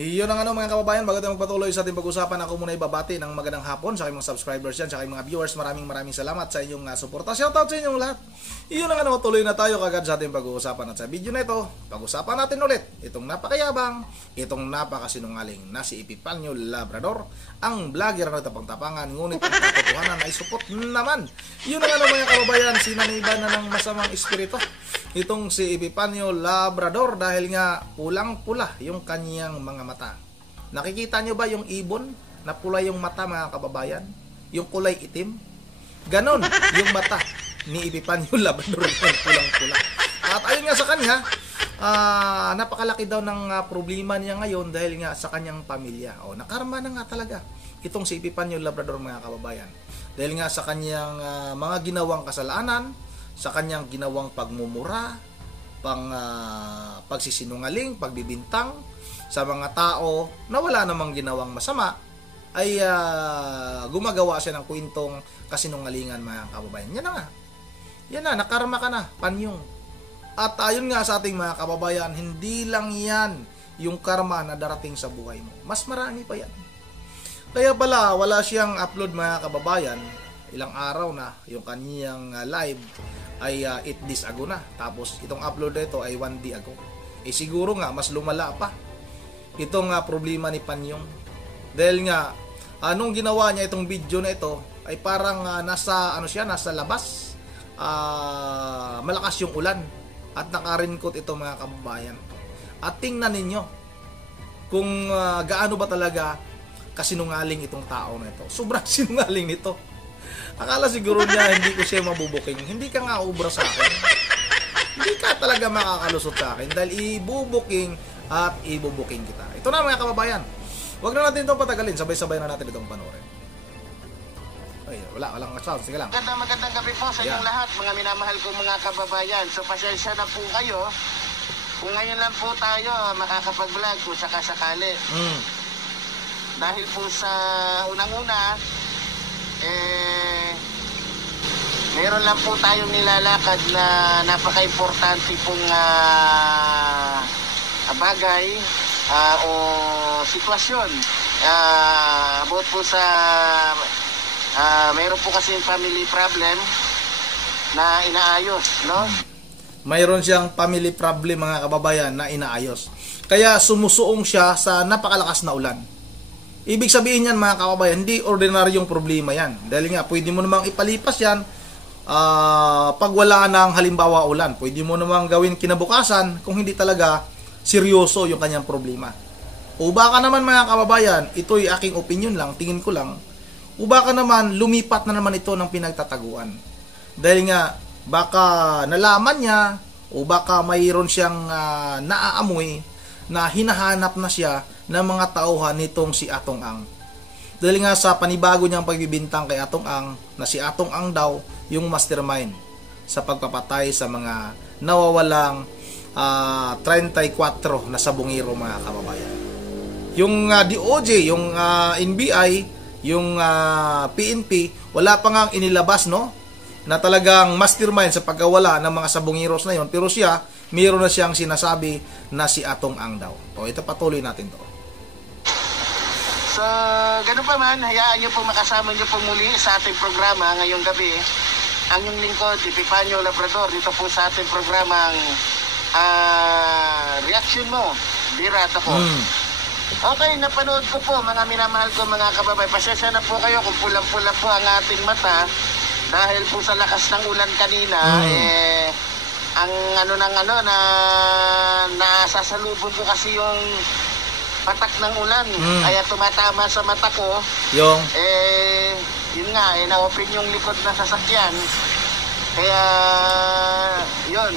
Iyon ang mga kababayan, bago tayo magpatuloy sa ating pag-usapan, ako muna ibabati ng magandang hapon sa aking mga subscribers yan, sa aking mga viewers. Maraming salamat sa inyong suporta. Shoutout sa inyong lahat. Iyon ang tuloy na tayo kagad sa ating pag-uusapan. At sa video na ito, pag-usapan natin ulit itong napakayabang, itong napakasinungaling na si Epipanyo Labrador, ang vlogger na tapang-tapangan, ngunit ang katotohanan ay supot naman. Iyon ang mga kababayan, sinaniba na ng masamang espiritu itong si Epipanyo Labrador dahil nga pulang-pula yung kanyang mga mata. Nakikita nyo ba yung ibon na pula yung mata, mga kababayan? Yung kulay itim? Ganon yung mata ni Epipanyo Labrador, pulang-pula. At ayun nga sa kanya, napakalaki daw ng problema niya ngayon dahil nga sa kanyang pamilya. Nakarma na nga talaga itong si Epipanyo Labrador, mga kababayan. Dahil nga sa kanyang mga ginawang kasalanan, sa kanyang ginawang pagmumura, pagsisinungaling, pagbibintang sa mga tao na wala namang ginawang masama, ay gumagawa siya ng kwentong kasinungalingan, mga kababayan. Yan na, nakarma ka na, panyong. At ayon nga sa ating mga kababayan, hindi lang yan yung karma na darating sa buhay mo. Mas marami pa yan. Kaya pala, wala siyang upload, mga kababayan. Ilang araw na yung kanyang live ay 8 days ago na. Tapos itong upload na ito ay 1 day ago. Siguro nga mas lumala pa itong problema ni Panyong. Dahil nga anong ginawa niya itong video na ito ay parang nasa labas. Malakas yung ulan at naka-raincoat ito, mga kababayan. At tingnan ninyo kung gaano ba talaga kasinungaling itong tao na ito. Sobrang sinungaling nito. Akala siguro niya hindi ko siya mabubuking. Hindi ka nga ubra sa akin. Hindi ka talaga makakalusot sa akin dahil ibubuking at ibubuking kita. Ito na, mga kababayan. Huwag na natin itong patagalin. Sabay-sabay na natin itong panoorin. Ay, walang sound. Sige lang. Magandang gabi po sa inyong lahat, mga minamahal kong mga kababayan. So pasensya na po kayo kung ngayon lang po tayo makakapag-vlog kung sakasakali. Dahil po sa unang-una, meron lang po tayong nilalakad na napaka-importante pong bagay o sitwasyon. About po sa meron po kasi family problem na inaayos, no? Mayroon siyang family problem, mga kababayan, na inaayos. Kaya sumusuong siya sa napakalakas na ulan. Ibig sabihin yan, mga kababayan, hindi ordinaryong problema yan. Dahil nga, pwede mo namang ipalipas yan pag wala ng halimbawa ulan. Pwede mo namang gawin kinabukasan kung hindi talaga seryoso yung kanyang problema. O baka naman, mga kababayan, ito'y aking opinion lang, tingin ko lang, o baka naman lumipat na naman ito ng pinagtataguan. Dahil nga, baka nalaman niya o baka mayroon siyang naaamoy na hinahanap na siya ng mga tauhan nitong si Atong Ang. Dahil nga sa panibago niyang pagbibintang kay Atong Ang, na si Atong Ang daw yung mastermind sa pagpapatay sa mga nawawalang 34 na sabungero, mga kababayan. Yung DOJ, yung NBI, yung PNP, wala pa nga inilabas, no, na talagang mastermind sa pagkawala ng mga sabungeros na yon, pero siya, mayroon na siyang sinasabi na si Atong Ang daw. Ito, patuloy natin to. So, ganun pa man, hayaan nyo po makasama nyo po muli sa ating programa ngayong gabi. Ang yung lingkod, Epipanyo Labrador, dito po sa ating programang reaction mo, Birat ako. Okay, napanood ko po, mga minamahal ko, mga kababayan. Pasensya na po kayo kung pulang-pula po ang ating mata dahil po sa lakas ng ulan kanina, ang na nasasalubong ko kasi yung patak ng ulan, kaya tumatama sa mata ko. Yun nga, na-open yung likod ng sasakyan. Kaya, yun,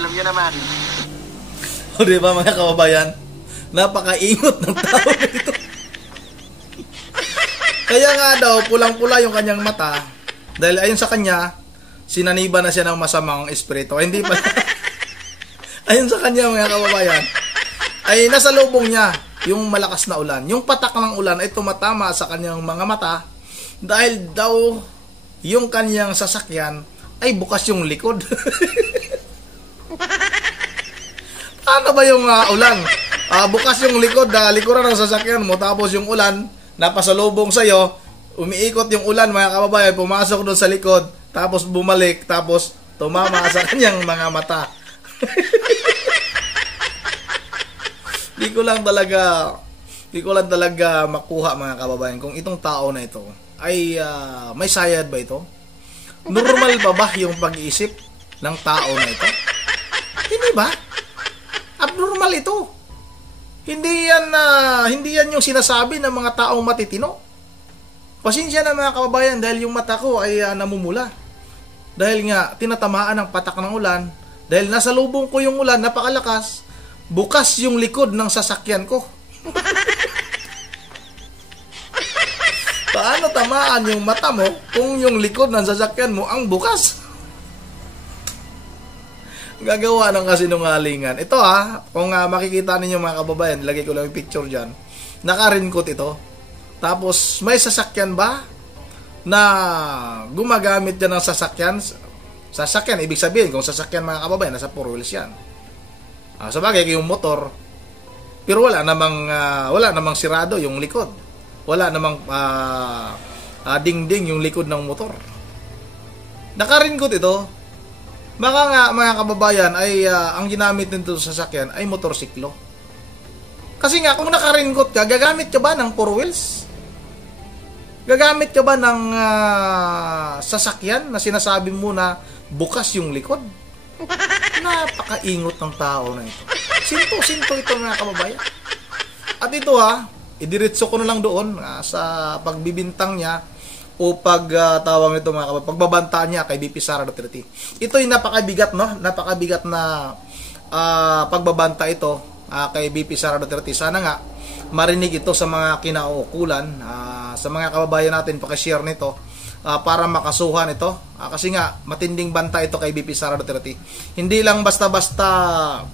alam nyo naman. O, diba, mga kababayan? Napakaingot ng tao dito. Kaya nga daw, pulang-pula yung kanyang mata. Dahil ayon sa kanya, sinaniba na siya ng masamang espiritu. Hindi pa. Ayon sa kanya, mga kababayan, ay nasa lubong niya yung malakas na ulan. Yung patak ng ulan ay tumatama sa kanyang mga mata dahil daw yung kanyang sasakyan ay bukas yung likod. Paano ba yung ulan? bukas yung likod, likuran ng sasakyan mo, tapos yung ulan, napasalubong sa'yo, umiikot yung ulan, mga kababayan, pumasok doon sa likod, tapos bumalik, tapos tumama sa kanyang mga mata. Di ko lang talaga makuha, mga kababayan, kung itong tao na ito ay may sayad ba ito? Normal ba yung pag-iisip ng tao na ito? Hindi ba? Abnormal ito. Hindi yan yung sinasabi ng mga taong matitino. Pasensya na, mga kababayan, dahil yung mata ko ay namumula. Dahil nga tinatamaan ng patak ng ulan, dahil nasa lubong ko yung ulan, napakalakas, bukas yung likod ng sasakyan ko. Paano tamaan yung mata mo kung yung likod ng sasakyan mo ang bukas? Gagawa ng kasinungalingan. Ito kung makikita ninyo, mga kababayan, lagay ko lang yung picture dyan. Naka-raincoat ito. Tapos may sasakyan ba na gumagamit dyan ng sasakyan? Sasakyan, ibig sabihin, kung sasakyan, mga kababayan, nasa 4 wheels yan. Sabagay, yung motor, pero wala namang sirado yung likod. Wala namang dingding yung likod ng motor. Naka-raincoat ito. Baka nga, mga kababayan, ay ang ginamit nito sa sasakyan ay motorsiklo. Kasi nga, kung naka-raincoat ka, gagamit ka ba ng 4 wheels? Gagamit ka ba ng sasakyan na sinasabi mo na bukas yung likod? Napakaingot ng tao na ito. Sinto ito, mga kababayan. At ito idiretso ko na lang doon sa pagbibintang niya o tawag nito, mga kababayan, pagbabantaan niya kay VP Sara Duterte. Ito ay napakabigat, no? Napakabigat na pagbabanta ito kay VP Sara Duterte. Sana nga marinig ito sa mga kinauukulan, sa mga kababayan natin, paki-share nito para makasuhan ito. Kasi nga matinding banta ito kay VP Sara Duterte. Hindi lang basta-basta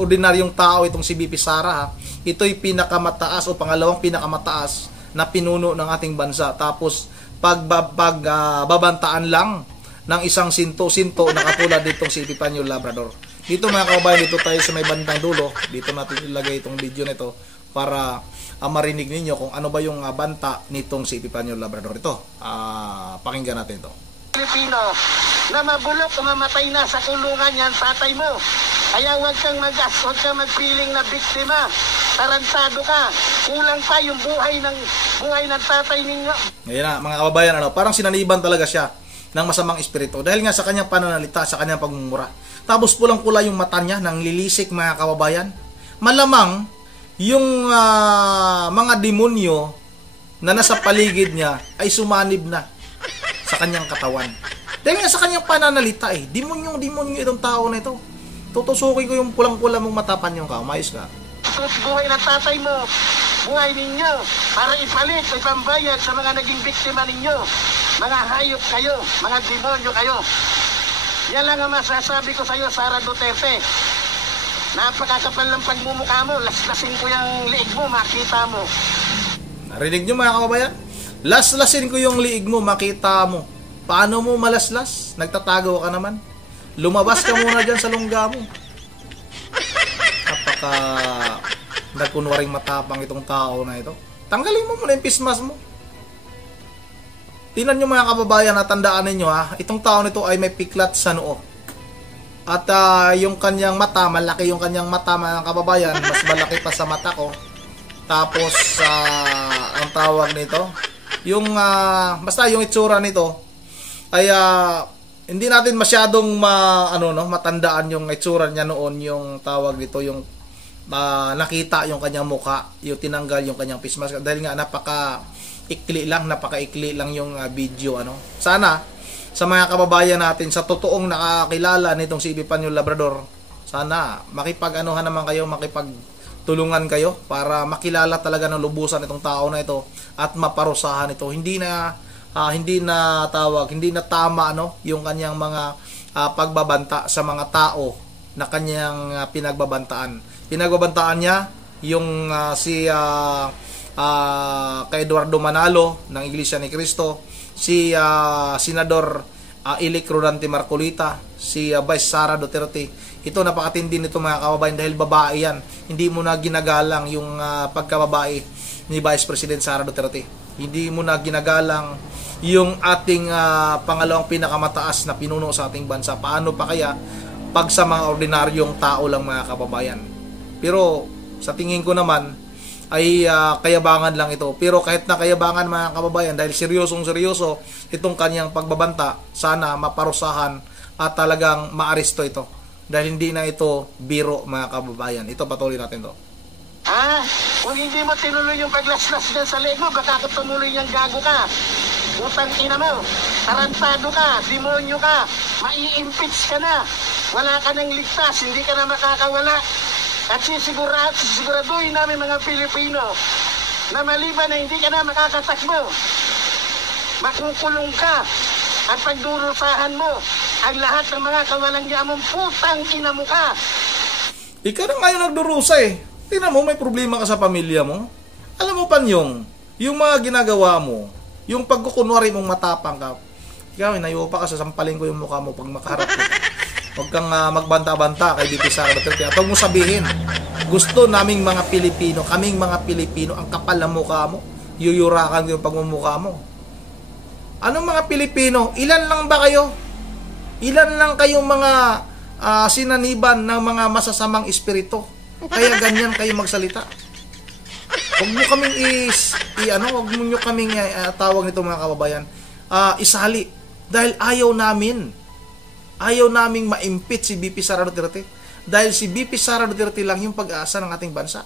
ordinaryong tao itong si VP Sara. Ito'y pinakamataas o pangalawang pinakamataas na pinuno ng ating bansa. Tapos pagbabantaan lang ng isang sinto-sinto na katulad ditong si Epifanio Labrador. Dito, mga kababayan, dito tayo sa may bandang dulo. Dito natin ilagay itong video nito para marinig ninyo kung ano ba yung banta nitong si Epifanio Labrador. Ito, pakinggan natin ito. Pilipino na mabulok o mamatay na sa kulungan yan, tatay mo. Kaya huwag kang magpiling na biktima. Tarantado ka. Kulang pa yung buhay ng tatay ninyo. Ngayon na, mga kababayan, parang sinaniban talaga siya ng masamang espiritu. Dahil nga sa kanyang pananalita, sa kanyang pagmumura. Tapos pulang-pula yung mata niya, nang lilisik, mga kababayan. Malamang, yung mga demonyo na nasa paligid niya ay sumanib na sa kanyang katawan. Dahil nga sa kanyang pananalita, demonyo itong tao na ito. Tutusukin ko yung pulang-pula mong matapan yung umayos ka. Buhay ng tatay mo, buhay ninyo, para ipalit o ipambayad sa mga naging biktima ninyo. Mga hayop kayo, mga demonyo kayo. Yan lang ang masasabi ko sa iyo, Sara Duterte. Napakakapal ng pagmumukha mo, laslasin ko yung liig mo, makita mo. Narinig nyo, mga kababayan? Laslasin ko yung liig mo, makita mo. Paano mo malaslas? Nagtatago ka naman. Lumabas ka muna dyan sa lungga mo. Nagkunwaring matapang itong tao na ito. Tanggalin mo muna yung pismas mo. Tingnan nyo, mga kababayan, natandaan ninyo itong tao nito ay may piklat sa noo. At yung kanyang mata, malaki yung kanyang mata, mga kababayan, mas malaki pa sa mata ko. Tapos ang tawag nito, yung basta yung itsura nito ay hindi natin masyadong matandaan yung itsura niya noon, yung tawag dito, yung nakita yung kanyang mukha, yung tinanggal yung kanyang face mask, dahil nga napaka-ikli lang yung video. Sana sa mga kababayan natin, sa totoong nakakilala nitong si Epifanio Labrador, sana makipag-anuhan naman kayo, makipagtulungan kayo para makilala talaga ng lubusan itong tao na ito at maparusahan ito. Hindi na tama yung kanyang mga pagbabanta sa mga tao na kanyang pinagbabantaan. Pinagbabantaan niya yung kay Eduardo Manalo ng Iglesia ni Cristo, si Senador Ilic Rodante Marcolita, si Vice Sara Duterte. Ito napakatindi nito mga kababayan dahil babae yan. Hindi mo na ginagalang yung pagkababae ni Vice President Sara Duterte. Hindi mo na ginagalang yung ating pangalawang pinakamataas na pinuno sa ating bansa. Paano pa kaya pag sa mga ordinaryong tao lang mga kababayan? Pero sa tingin ko naman ay kayabangan lang ito. Pero kahit na kayabangan mga kababayan, dahil seryoso itong kanyang pagbabanta, sana maparusahan at talagang maaresto ito. Dahil hindi na ito biro mga kababayan. Ito patuloy natin to. Kung hindi mo tinuloy yung paglaslas dyan sa leg mo, baka kung tumuloy niyang gago ka. Utang ina mo, tarantado ka, demonyo ka, mai-impeach ka na. Wala ka nang ligtas, hindi ka na makakawala. At sisiguraduhin namin mga Pilipino na maliban na hindi ka na makakatakbo, makukulong ka at pagdurusahan mo ang lahat ng mga kawalang mong putang ina mo ka. Ikaw na ngayon nagdurusa eh. Tingnan mo, may problema ka sa pamilya mo. Alam mo Panyong, yung mga ginagawa mo, yung pagkukunwari mong matapang ka, ikaw, inayo pa ka, sasampalin ko yung mukha mo pag makaharap ko. Huwag kang magbanta-banta kay VP Sara Duterte. At huwag mo sabihin, gusto naming mga Pilipino, kaming mga Pilipino, ang kapal ng mukha mo, yuyurakan yung pagmumukha mo. Anong mga Pilipino? Ilan lang ba kayo? Ilan lang kayong mga sinaniban ng mga masasamang espiritu? Kaya ganyan kayo magsalita. Huwag mo kaming huwag mo kaming tawag nito mga kababayan, isali. Dahil ayaw naming ma-impeach si VP Sara Duterte. Dahil si VP Sara Duterte lang yung pag-asa ng ating bansa.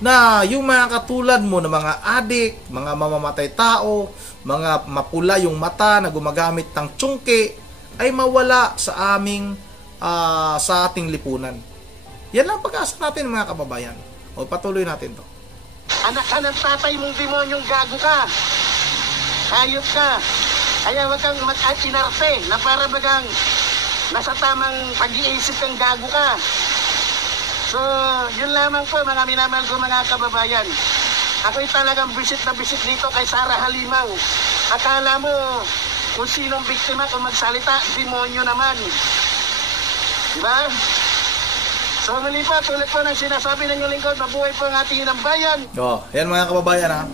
Na yung mga katulad mo na mga adik, mga mamamatay tao, mga mapula yung mata na gumagamit ng tsungke, ay mawala sa sa ating lipunan. Yan lang pag-asa natin mga kababayan. O patuloy natin to. Anak ka ng tatay mong demonyong gago ka. Hayop ka. Kaya wag kang mag-inarte na para bagang nasa tamang pag-iisip kang gago ka. So, yun lamang po mga minamahal ko mga kababayan. Ako'y talagang visit na visit dito kay Sara Halimaw. Akala mo kung sinong biktima kung magsalita, demonyo naman. Diba? So muli pa, tulad po ng sinasabi ng lingkod, mabuhay po ang ating inang bayan. Yan mga kababayan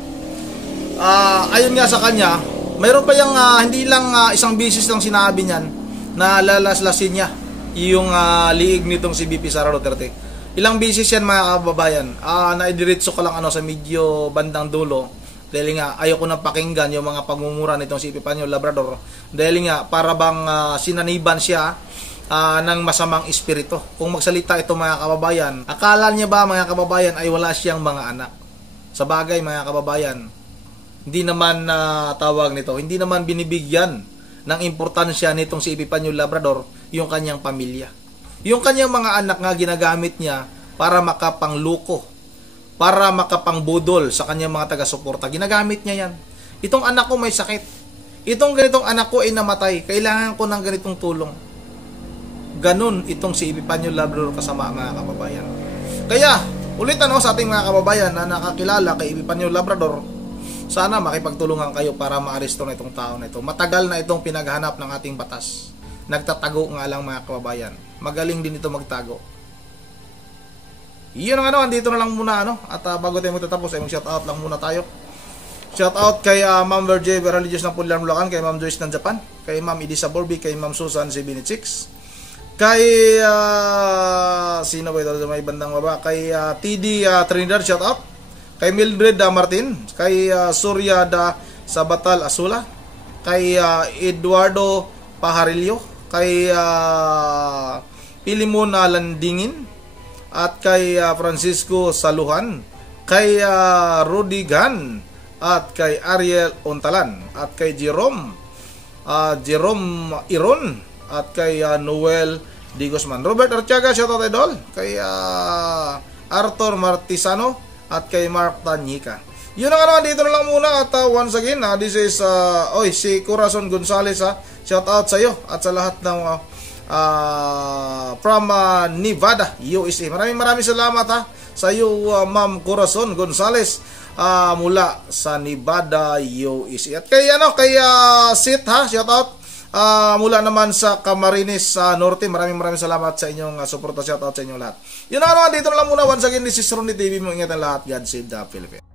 ayon nga sa kanya, mayroon pa yung hindi lang isang bisis lang sinabi niyan na lalaslasin niya yung liig nitong si VP Sara Duterte. Ilang bisis yan mga kababayan. Naidiretso ko lang sa medyo bandang dulo. Dahil nga ayaw ko nang pakinggan yung mga pagmumura nitong si Epifanio Labrador. Dahil nga para bang sinaniban siya ng masamang espiritu. Kung magsalita ito mga kababayan, akala niya ba mga kababayan ay wala siyang mga anak? Sa bagay mga kababayan, hindi naman tawag nito, hindi naman binibigyan ng importansya nitong si Epifanio Labrador yung kanyang pamilya. Yung kanyang mga anak nga ginagamit niya para makapangluko, para makapangbudol sa kanyang mga taga-suporta. Ginagamit niya yan. Itong anak ko may sakit. Itong ganitong anak ko ay namatay. Kailangan ko ng ganitong tulong. Ganun itong si Epifanio Labrador kasama mga kababayan. Kaya, ulit sa ating mga kababayan na nakakilala kay Epifanio Labrador, sana makipagtulungan kayo para maaresto na itong tao na ito. Matagal na itong pinaghanap ng ating batas. Nagtatago nga lang mga kababayan. Magaling din ito magtago. Yun ang andito na lang muna at bago tayo magtatapos ay mag-shoutout lang muna tayo. Shoutout kay Ma'am Virgie Religious ng Pulilan Bulacan, kay Ma'am Joyce ng Japan, kay Ma'am Edisa Borby, kay Ma'am Susan C26, kay sino ba ito sa may bandang baba, kay TD Trinidad, shoutout, kay Mildred Martin, kay Surya Sabatal Asula, kay Eduardo Pajarillo, kay Pilimon Landingin, at kay Francisco Saluhan, kay Rudy Gan, at kay Ariel Ontalan, at kay Jerome Iron, at kay Noel Di Guzman. Robert Artiaga, shoutout idol, kay Arthur Martisano, at kay Mark Tanyika. Yun ang dito na lang muna at once again, this is si Corazon Gonzales, shoutout sa iyo at sa lahat ng from Nevada, USA. Maraming salamat sa iyo Ma'am Corazon Gonzales mula sa Nevada, USA. At kay kay Sit shoutout mula naman sa Camarines Norte. Maraming salamat sa inyong suporta. Shoutout sa inyong lahat. Yun na naman, dito na lang muna. Once again, this is Ronnie TV. Mo ingat ang lahat. God save the Philippines.